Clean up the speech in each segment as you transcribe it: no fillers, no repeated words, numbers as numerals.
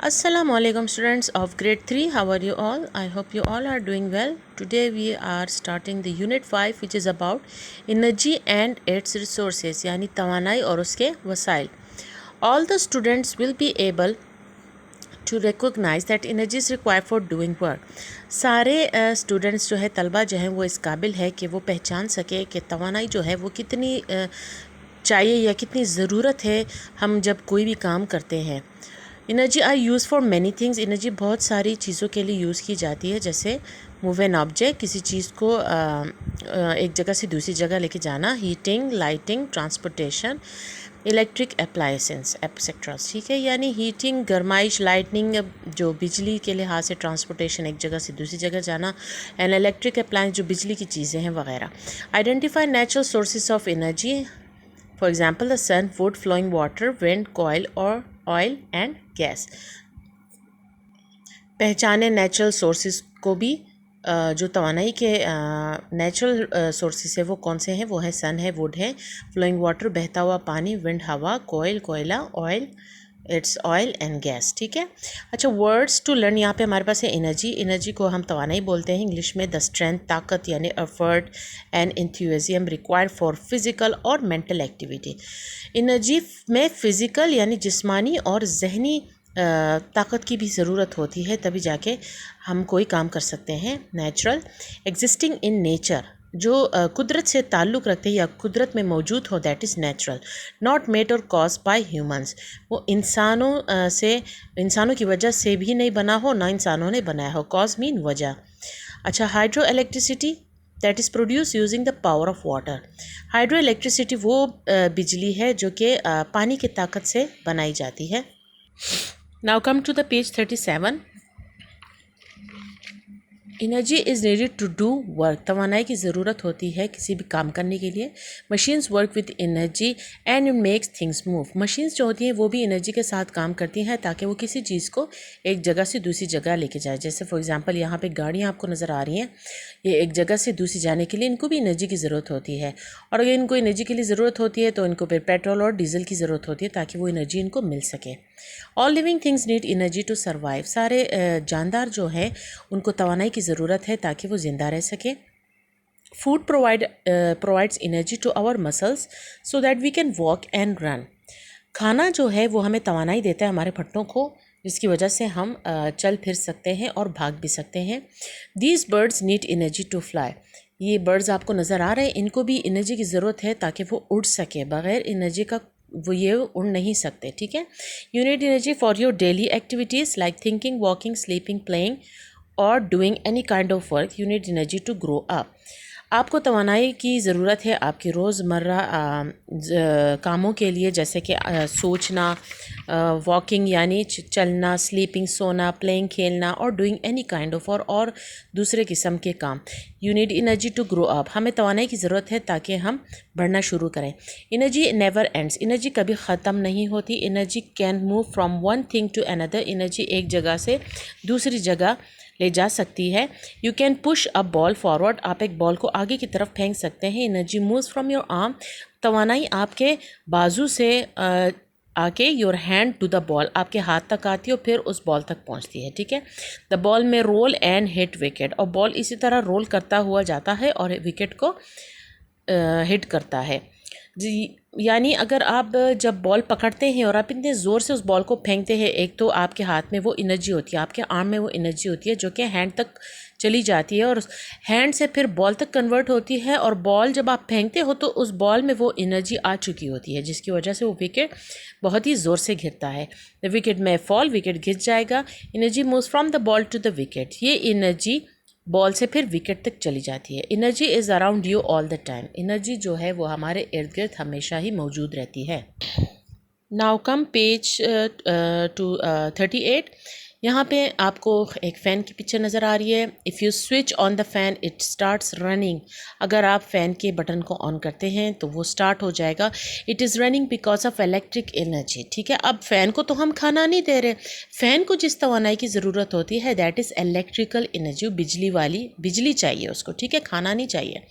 Assalamu alaikum students of grade 3. How are you all? I hope you all are doing well. Today we are starting the unit 5 which is about energy and its resources यानी तवानाई और उसके वसाइल. All the students will be able to recognize that energy is required for doing work. सारे students जो है तलबा जो हैं वो इस काबिल है कि वो पहचान सके कि तवानाई जो है वो कितनी चाहिए या कितनी ज़रूरत है हम जब कोई भी काम करते हैं. Energy are use for many things. Energy बहुत सारी चीज़ों के लिए यूज़ की जाती है, जैसे मूव एन ऑब्जेक्ट, किसी चीज़ को एक जगह से दूसरी जगह लेके जाना, heating, lighting, transportation, electric appliances etcetera. ठीक है, यानी हीटिंग, गरमाइश, लाइटनिंग जो बिजली के लिहाज से ट्रांसपोर्टेशन, एक जगह से दूसरी जगह जाना, एंड इलेक्ट्रिक अप्लायंस जो बिजली की चीज़ें हैं वगैरह. Identify natural sources of energy. For example, the sun, wood, flowing water, wind, coil or oil and gas. पहचाने नेचुरल सोर्सेज को भी. जो तवानाई के नेचुरल सोर्सेज है वो कौन से हैं? वो है सन है, वुड है, फ्लोइंग वाटर बहता हुआ पानी, विंड हवा, कोयल कोयला, oil it's oil and gas. ठीक है. अच्छा, वर्ड्स टू लर्न. यहाँ पे हमारे पास है एनर्जी. एनर्जी को हम तवानाई बोलते हैं इंग्लिश में. द स्ट्रेंथ, ताकत यानी effort and enthusiasm required for physical और मेंटल एक्टिविटी. एनर्जी में फ़िज़िकल यानी जिस्मानी और जहनी ताकत की भी ज़रूरत होती है, तभी जाके हम कोई काम कर सकते हैं. नेचुरल, एग्जिस्टिंग इन नेचर, जो कुदरत से ताल्लुक़ रखते हैं या कुदरत में मौजूद हो, that is natural. Not made और कॉज बाय ह्यूमंस, वो इंसानों की वजह से भी नहीं बना हो, ना इंसानों ने बनाया हो. कॉज मीन वजह. अच्छा, hydro electricity that is produce using the power of water. Hydro electricity वो बिजली है जो कि पानी की ताकत से बनाई जाती है. Now come to the page 37. Energy is needed to do work. तवानाई की ज़रूरत होती है किसी भी काम करने के लिए. Machines work with energy and it makes things move. Machines जो होती हैं वो भी एनर्जी के साथ काम करती हैं ताकि वो किसी चीज़ को एक जगह से दूसरी जगह लेके जाए. जैसे फॉर एग्जांपल यहाँ पे गाड़ियाँ आपको नज़र आ रही हैं, ये एक जगह से दूसरी जाने के लिए इनको भी एनर्जी की ज़रूरत होती है. और अगर इनको एनर्जी के लिए ज़रूरत होती है तो इनको फिर पेट्रोल और डीजल की ज़रूरत होती है ताकि वो एनर्जी इनको मिल सके. All living things need energy to survive. सारे जानदार जो हैं उनको तवानाई की ज़रूरत है ताकि वो ज़िंदा रह सके. Food provides energy to our muscles so that we can walk and run. खाना जो है वो हमें तवानाई देता है हमारे फट्टों को, जिसकी वजह से हम चल फिर सकते हैं और भाग भी सकते हैं. These birds need energy to fly. ये बर्ड्स आपको नज़र आ रहे हैं, इनको भी एनर्जी की ज़रूरत है ताकि वो उड़ सके. बग़ैर एनर्जी का वो ये उड़ नहीं सकते. ठीक है. You need energy for your daily activities like thinking, walking, sleeping, playing और doing any kind of work. You need energy to grow up. आपको तवानाई की ज़रूरत है आपकी रोज़मर्रा कामों के लिए, जैसे कि सोचना, वॉकिंग यानी चलना, स्लीपिंग सोना, प्लेइंग खेलना और डूइंग एनी काइंड ऑफ और दूसरे किस्म के काम. You need energy to grow up. हमें तवानाई की ज़रूरत है ताकि हम बढ़ना शुरू करें. Energy never ends. एनर्जी कभी ख़त्म नहीं होती. Energy can move from one thing to another. Energy एक जगह से दूसरी जगह ले जा सकती है. You can push a ball forward. आप एक बॉल को आगे की तरफ फेंक सकते हैं. Energy moves from your arm. तवानाई आपके बाजू से आके your hand to the ball, आपके हाथ तक आती है और फिर उस बॉल तक पहुंचती है. ठीक है. द बॉल में रोल एंड हिट विकेट. और बॉल इसी तरह रोल करता हुआ जाता है और विकेट को हिट करता है. जी, यानी अगर आप जब बॉल पकड़ते हैं और आप इतने ज़ोर से उस बॉल को फेंकते हैं, एक तो आपके हाथ में वो एनर्जी होती है, आपके आर्म में वो एनर्जी होती है जो कि हैंड तक चली जाती है और हैंड से फिर बॉल तक कन्वर्ट होती है. और बॉल जब आप फेंकते हो तो उस बॉल में वो एनर्जी आ चुकी होती है, जिसकी वजह से वो विकेट बहुत ही ज़ोर से गिरता है. The wicket may fall, wicket गिर जाएगा. Energy moves from the ball to the wicket. ये एनर्जी बॉल से फिर विकेट तक चली जाती है. Energy is around you all the time. Energy जो है वो हमारे इर्द गिर्द हमेशा ही मौजूद रहती है. Now come page to 38. यहाँ पे आपको एक फ़ैन की पिक्चर नज़र आ रही है. If you switch on the fan it starts running. अगर आप फ़ैन के बटन को ऑन करते हैं तो वो स्टार्ट हो जाएगा. It is running because of electric energy. ठीक है. अब फ़ैन को तो हम खाना नहीं दे रहे. फ़ैन को जिस तवानाई की ज़रूरत होती है दैट इज़ इलेक्ट्रिकल एनर्जी. बिजली वाली, बिजली चाहिए उसको. ठीक है. खाना नहीं चाहिए.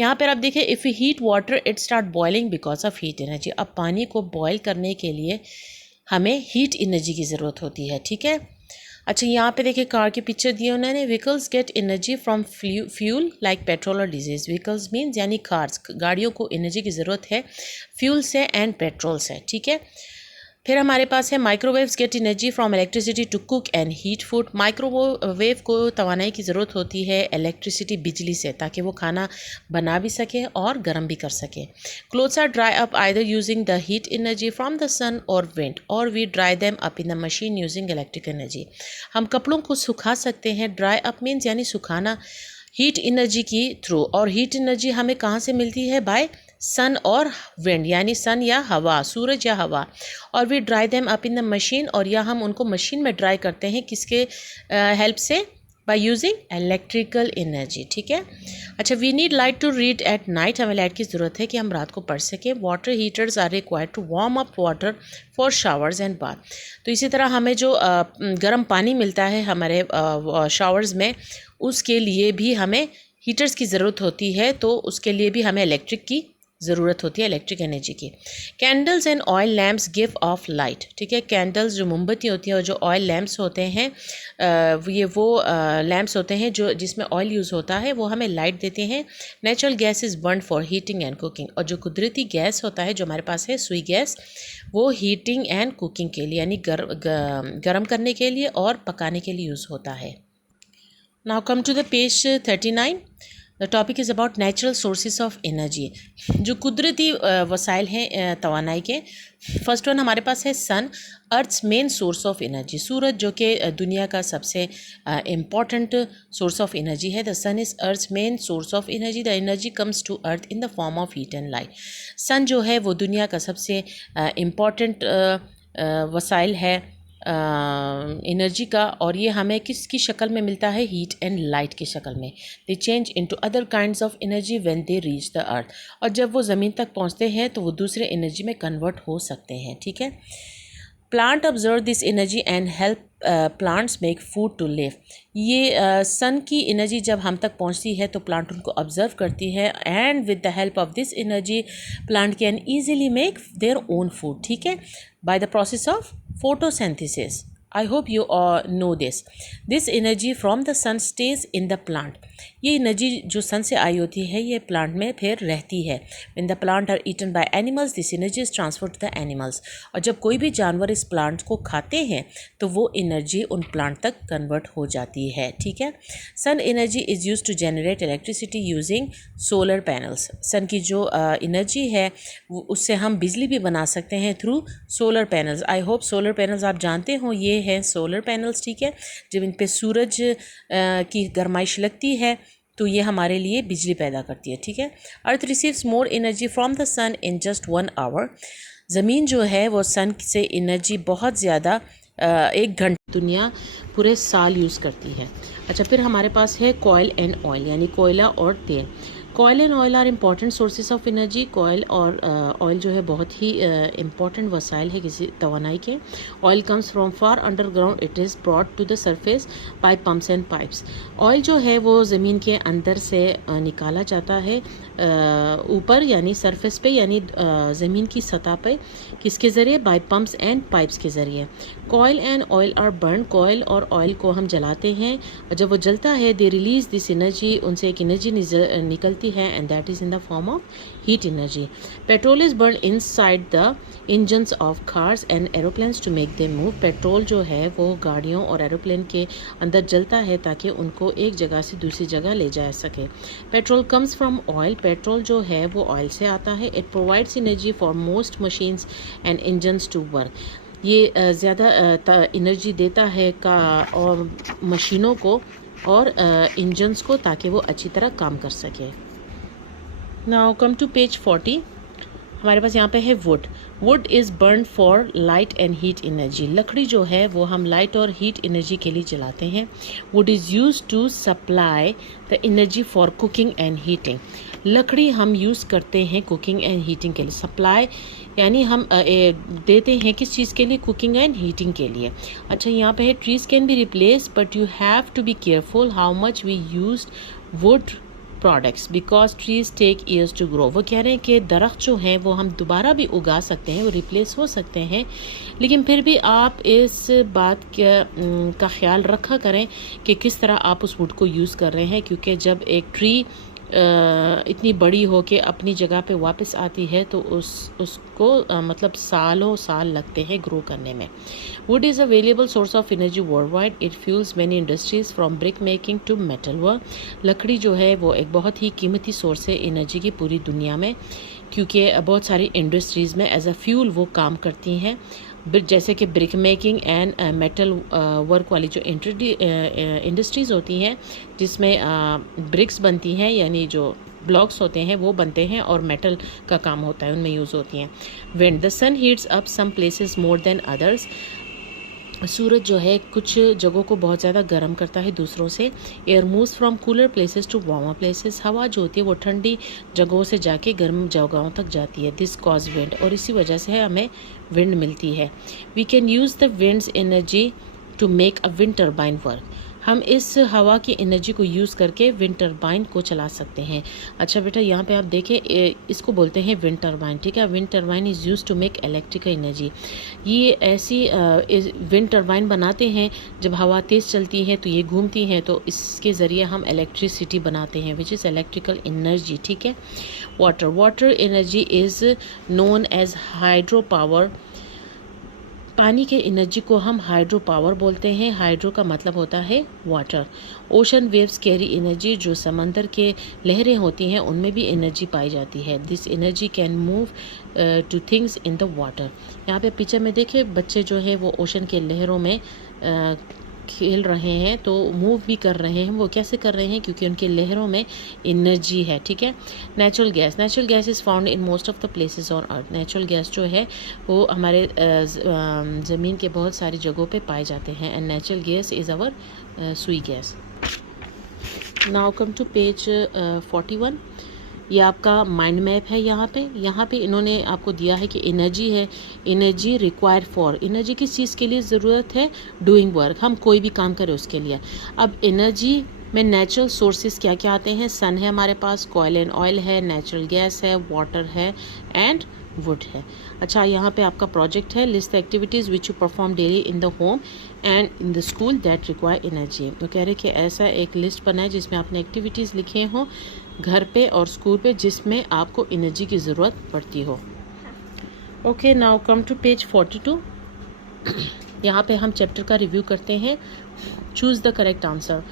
यहाँ पर आप देखिए, if you heat water it start boiling because of heat energy. अब पानी को बॉयल करने के लिए हमें हीट एनर्जी की ज़रूरत होती है, ठीक है। अच्छा, यहाँ पे देखिए कार की पिक्चर दी है उन्होंने। Vehicles gate energy from fuel like petrol और डीजल। व्हीकल्स मीन्स यानी कार्स, गाड़ियों को एनर्जी की ज़रूरत है फ्यूल से एंड पेट्रोल से, ठीक है। फिर हमारे पास है microwaves get energy from electricity to cook and heat food. Microwave को तवानाई की ज़रूरत होती है इलेक्ट्रिसिटी, बिजली से, ताकि वो खाना बना भी सके और गर्म भी कर सके। Clothes are dry up either using the heat energy from the sun और विंड, और we dry them up in the machine using electric energy. हम कपड़ों को सुखा सकते हैं, ड्राई अप मीन्स यानी सुखाना, हीट एनर्जी की थ्रू। और हीट एनर्जी हमें कहाँ से मिलती है? बाय सन और विंड, यानी सन या हवा, सूरज या हवा। और we dry them up in the machine, और या हम उनको मशीन में ड्राई करते हैं, किसके हेल्प से? बाय यूजिंग इलेक्ट्रिकल एनर्जी, ठीक है। अच्छा, we need light to read at night, हमें लाइट की ज़रूरत है कि हम रात को पढ़ सकें। Water heaters are required to warm up water for showers and bath. तो इसी तरह हमें जो गर्म पानी मिलता है हमारे शावर्स में, उसके लिए भी हमें हीटर्स की ज़रूरत होती है, तो उसके लिए भी हमें इलेक्ट्रिक की ज़रूरत होती है, इलेक्ट्रिक एनर्जी की। Candles and oil lamps give of light, ठीक है। कैंडल्स जो मोमबत्ती होती है और जो ऑयल लैम्प्स होते हैं, ये वो लैम्प्स होते हैं जो जिसमें ऑयल यूज़ होता है, वो हमें लाइट देते हैं। Natural gas is burn for heating and cooking, और जो कुदरती गैस होता है जो हमारे पास है, सुई गैस, वो हीटिंग एंड कुकिंग के लिए, यानी गर्म करने के लिए और पकाने के लिए यूज़ होता है। Now come to the page 39. The topic is about natural sources of energy. जो कुदरती वसाइल हैं तवानाई के। फर्स्ट वन हमारे पास है sun, earth's main source of energy. सूरज जो कि दुनिया का सबसे इम्पॉर्टेंट सोर्स ऑफ एनर्जी है। The sun is earth's main source of energy. The energy comes to earth in the form of heat and light. Sun जो है वो दुनिया का सबसे इम्पॉर्टेंट वसाइल है एनर्जी का, और ये हमें किसकी शक्ल में मिलता है? हीट एंड लाइट की शक्ल में। दे change into other kinds of energy when they reach the earth, और जब वो ज़मीन तक पहुंचते हैं तो वो दूसरे एनर्जी में कन्वर्ट हो सकते हैं, ठीक है। Plant observe this energy and help plants make food to live. ये सन की एनर्जी जब हम तक पहुंचती है तो प्लांट उनको ऑब्जर्व करती है, and with the help of this energy plant can easily make their own food, ठीक है, by the process of photosynthesis. I hope you all know this. This energy from the sun stays in the plant. ये energy जो सन से आई होती है ये plant में फिर रहती है। When the plant are eaten by animals, this energy is transferred to the animals. और जब कोई भी जानवर इस प्लांट को खाते हैं तो वो एनर्जी उन प्लांट तक कन्वर्ट हो जाती है, ठीक है। Sun energy is use to generate electricity using solar panels. Sun की जो एनर्जी है उससे हम बिजली भी बना सकते हैं through solar panels. I hope solar panels आप जानते हो, ये हैं सोलर पैनल्स, ठीक है। जब इन पे सूरज की गर्माइश लगती है तो ये हमारे लिए बिजली पैदा करती है, ठीक है। Earth receives more energy from the sun in just 1 hour. ज़मीन जो है वो सन से एनर्जी बहुत ज़्यादा 1 घंटे दुनिया पूरे साल यूज़ करती है। अच्छा, फिर हमारे पास है कॉयल एंड ऑयल, यानी कोयला और तेल। Coal and oil are important sources of energy. Coal और ऑयल जो है बहुत ही इम्पॉर्टेंट वसाइल है किसी तवानाई के। Oil comes from far underground, it is brought to the surface by pumps and pipes. Oil जो है वो ज़मीन के अंदर से निकाला जाता है ऊपर, यानी सरफेस पे, यानी ज़मीन की सतह पे, किसके ज़रिए? बाय पम्प्स एंड पाइप्स के ज़रिए। Coal and oil are burn. Coal और ऑयल को हम जलाते हैं, और जब वो जलता है दे रिलीज दिस एनर्जी, उनसे एक एनर्जी निकलती है, and that is in the form of heat energy. Petrol is burn inside the engines of cars and aeroplanes to make them move. Petrol जो है वो गाड़ियों और एरोप्लेन के अंदर जलता है ताकि उनको एक जगह से दूसरी जगह ले जा सके। Petrol comes from oil. Petrol जो है वो ऑयल से आता है। It provides energy for most machines and engines to work. ये ज़्यादा एनर्जी देता है और मशीनों को और इंजन्स को, ताकि वो अच्छी तरह काम कर सके। Now come to page 40। हमारे पास यहाँ पे है wood. Wood is burn for light and heat energy. लकड़ी जो है वो हम लाइट और हीट एनर्जी के लिए जलाते हैं। Wood is use to supply the energy for cooking and heating. लकड़ी हम यूज़ करते हैं कुकिंग एंड हीटिंग के लिए। सप्लाई यानी हम देते हैं किस चीज़ के लिए? कुकिंग एंड हीटिंग के लिए। अच्छा, यहाँ पे है trees can be replace but you have to be careful how much we use wood products because trees take years to grow. वो कह रहे हैं कि दरख्त जो हैं वो हम दोबारा भी उगा सकते हैं, वो रिप्लेस हो सकते हैं, लेकिन फिर भी आप इस बात का ख्याल रखा करें कि किस तरह आप उस वुड को यूज़ कर रहे हैं, क्योंकि जब एक ट्री इतनी बड़ी हो के अपनी जगह पे वापस आती है तो उसको मतलब सालों साल लगते हैं ग्रो करने में। Wood is a variable source of energy world wide. It fuels many industries from brick making to metal work. लकड़ी जो है वो एक बहुत ही कीमती सोर्स है एनर्जी की पूरी दुनिया में, क्योंकि बहुत सारी इंडस्ट्रीज़ में एज अ फ्यूल वो काम करती हैं, जैसे कि brick making and metal work वाली जो इंडस्ट्रीज़ होती हैं जिसमें ब्रिक्स बनती हैं, यानी जो ब्लॉक्स होते हैं वो बनते हैं और मेटल का काम होता है, उनमें यूज़ होती हैं। When the sun heats up some places more than others. सूरज जो है कुछ जगहों को बहुत ज़्यादा गर्म करता है दूसरों से। Air moves from cooler places to warmer places. हवा जो होती है वो ठंडी जगहों से जाके गर्म जगहों तक जाती है। दिस कॉज विंड, और इसी वजह से हमें विंड मिलती है। We can use the wind's energy to make a wind turbine work. हम इस हवा की एनर्जी को यूज़ करके विंड टर्बाइन को चला सकते हैं। अच्छा बेटा, यहाँ पे आप देखें, इसको बोलते हैं विंड टर्बाइन, ठीक है। Wind turbine is use to make electrical energy. ये ऐसी विंड टर्बाइन बनाते हैं जब हवा तेज़ चलती है तो ये घूमती हैं, तो इसके ज़रिए हम इलेक्ट्रिसिटी बनाते हैं, विच इज़ इलेक्ट्रिकल एनर्जी, ठीक है। Water energy is known as hydro power. पानी के एनर्जी को हम हाइड्रो पावर बोलते हैं। हाइड्रो का मतलब होता है water. Ocean waves carry energy. जो समंदर के लहरें होती हैं उनमें भी एनर्जी पाई जाती है। This energy can move two things in the water. यहाँ पे पिक्चर में देखिए बच्चे जो है वो ओशन के लहरों में खेल रहे हैं, तो मूव भी कर रहे हैं। वो कैसे कर रहे हैं? क्योंकि उनके लहरों में एनर्जी है, ठीक है। Natural gas is found in most of the places on earth. Natural gas जो है वो हमारे ज़मीन के बहुत सारी जगहों पे पाए जाते हैं। And natural gas is our Sui gas. Now come to page 41। ये आपका माइंड मैप है। यहाँ पे इन्होंने आपको दिया है कि एनर्जी है, एनर्जी रिक्वायर फॉर। एनर्जी किस चीज़ के लिए ज़रूरत है? डूइंग वर्क, हम कोई भी काम करें उसके लिए। अब एनर्जी में नेचुरल सोर्सेज क्या क्या आते हैं? सन है हमारे पास, कोयल एंड ऑयल है, नेचुरल गैस है, वाटर है एंड वुड है। अच्छा, यहाँ पे आपका प्रोजेक्ट है, list the activities which you perform daily in the home and in the school that require energy. तो कह रहे कि ऐसा एक लिस्ट बनाए जिसमें आपने एक्टिविटीज़ लिखे हों घर पे और स्कूल पे जिसमें आपको एनर्जी की ज़रूरत पड़ती हो। Okay, now come to page 42। यहाँ पे हम चैप्टर का रिव्यू करते हैं। Choose the correct answer.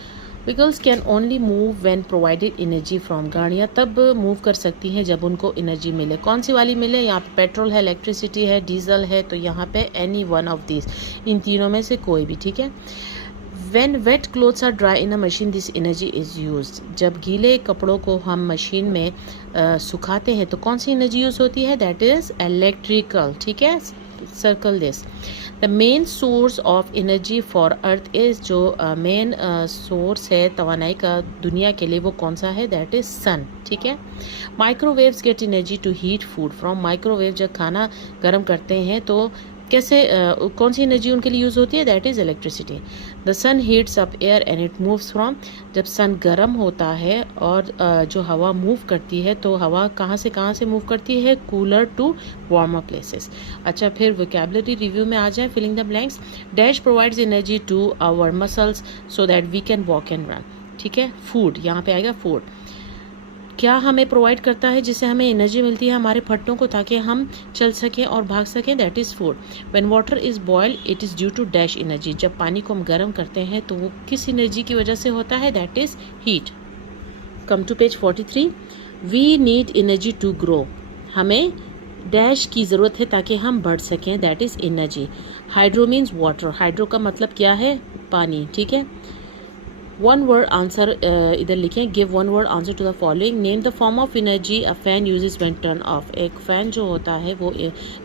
Vehicles can only move when provided energy from. गाड़ियाँ तब मूव कर सकती हैं जब उनको एनर्जी मिले। कौन सी वाली मिले? यहाँ पे पेट्रोल है, इलेक्ट्रिसिटी है, डीजल है, तो यहाँ पे एनी वन ऑफ दिस, इन तीनों में से कोई भी, ठीक है। When wet clothes are dry in a machine, this energy is used. जब गीले कपड़ों को हम मशीन में सुखाते हैं तो कौन सी एनर्जी यूज़ होती है? दैट इज़ इलेक्ट्रिकल, ठीक है। Circle this. The main source of energy for earth is, जो मेन सोर्स है तवानाई का दुनिया के लिए वो कौन सा है? दैट इज़ सन, ठीक है। Microwaves get energy to heat food from. Microwave जब खाना गर्म करते हैं तो कैसे कौन सी एनर्जी उनके लिए यूज़ होती है? That is electricity. The sun heats up air and it moves from. जब सन गर्म होता है और जो हवा मूव करती है तो हवा कहाँ से मूव करती है? Cooler to warmer places. अच्छा, फिर वोकैबुलरी रिव्यू में आ जाए। Filling the blanks. Dash provides energy to our muscles so that we can walk and run, ठीक है। फूड, यहाँ पे आएगा फूड। क्या हमें प्रोवाइड करता है जिससे हमें एनर्जी मिलती है हमारे फट्टों को ताकि हम चल सकें और भाग सकें? That is food. When water is boil it is due to dash energy. जब पानी को हम गर्म करते हैं तो वो किस एनर्जी की वजह से होता है? That is heat. Come to page 43। We need energy to grow. हमें डैश की ज़रूरत है ताकि हम बढ़ सकें, that is energy. Hydro means water. Hydro का मतलब क्या है? पानी, ठीक है। वन वर्ड आंसर इधर लिखें। Give one word answer to the following. Name the form of energy a fan uses when turn off. एक फ़ैन जो होता है वो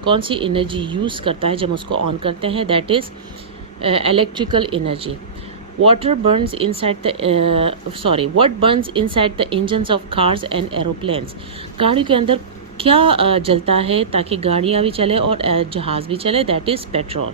कौन सी एनर्जी यूज़ करता है जब उसको ऑन करते हैं? That is electrical energy. Water Burns inside the what Burns inside the engines of cars and aeroplanes. गाड़ी के अंदर क्या जलता है ताकि गाड़ियाँ भी चले और जहाज़ भी चले? That is petrol.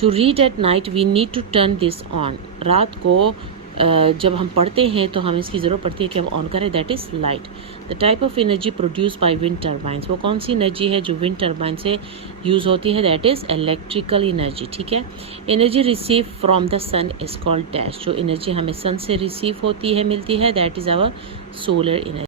To read at night we need to turn this on. रात को जब हम पढ़ते हैं तो हमें इसकी ज़रूरत पड़ती है कि हम ऑन करें, that is light. The type of energy produce by wind turbines, वो कौन सी एनर्जी है जो विंड टर्बाइन से यूज़ होती है, दैट इज़ इलेक्ट्रिकल एनर्जी। ठीक है। Energy receive from the sun is called dash, जो एनर्जी हमें सन से रिसीव होती है, मिलती है, that is our solar energy.